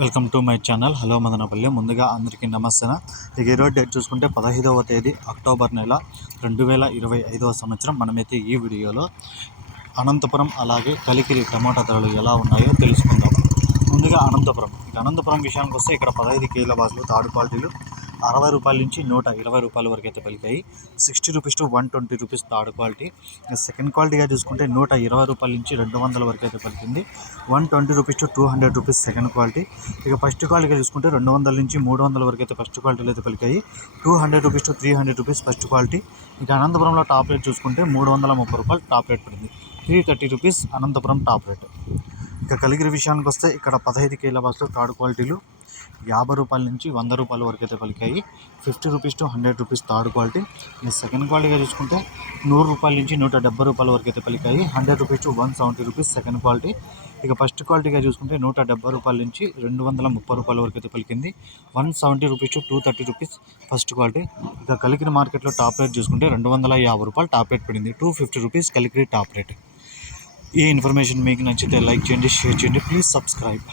Welcome to my channel. Hello Madanapalle. ముందుగా అందరికీ నమస్తే ఇక ఈరోజు డేట్ చూసుకుంటే పదహైదవ తేదీ అక్టోబర్ నెల రెండు వేల ఇరవై ఐదవ సంవత్సరం. మనమైతే ఈ వీడియోలో అనంతపురం అలాగే కలికిరి టమాటా ధరలు ఎలా ఉన్నాయో తెలుసుకుందాం. ముందుగా అనంతపురం. ఇక అనంతపురం విషయానికి వస్తే ఇక్కడ పదహైదు కేజీల బాసులు తాడు క్వాలిటీలు అరవై రూపాయల నుంచి నూట ఇరవై రూపాయల వరకు అయితే పలికాయి. Sixty rupees to one twenty rupees third quality. Second క్వాలిటీగా చూసుకుంటే నూట ఇరవై రూపాయల నుంచి రెండు వందల వరకు అయితే పలికింది. One twenty rupees to two hundred rupees second quality. ఇక ఫస్ట్ క్వాలిటీగా చూసుకుంటే రెండు వందల నుంచి మూడు వందల వరకు అయితే ఫస్ట్ క్వాలిటీలో అయితే పలికాయి. Two hundred rupees to three hundred rupees first quality. ఇక అనంతపురంలో టాప్ రేట్ చూసుకుంటే మూడు వందల ముప్పై రూపాయలు టాప్ రేట్ పడింది. Three thirty rupees Anantapur top rate. ఇక కలిగిరి విషయానికి వస్తే ఇక్కడ పదహైదు కేల బాస్లో థర్డ్ క్వాలిటీలు. యాభై రూపాయల నుంచి వంద రూపాయల వరకు అయితే పలికాయి. Fifty rupees to hundred rupees third quality. మీరు సెకండ్ క్వాలిటీగా చూసుకుంటే నూరు రూపాయల నుంచి నూట డెబ్బై రూపాయల వరకు అయితే పలికాయి. Hundred rupees to one seventy rupees second quality. ఇక ఫస్ట్ క్వాలిటీగా చూసుకుంటే నూట డెబ్బై రూపాయల నుంచి రెండు వందల ముప్పై రూపాయల వరకు అయితే పలికింది. One seventy rupees to two thirty rupees first quality. ఇక కలికిన మార్కెట్లో టాప్ రేట్ చూసుకుంటే రెండు వందల యాభై రూపాయలు టాప్ రేట్ పడింది. Two fifty rupees Kalikiri top rate. ఈ ఇన్ఫర్మేషన్ మీకు నచ్చితే లైక్ చేయండి షేర్ చేయండి. Please subscribe.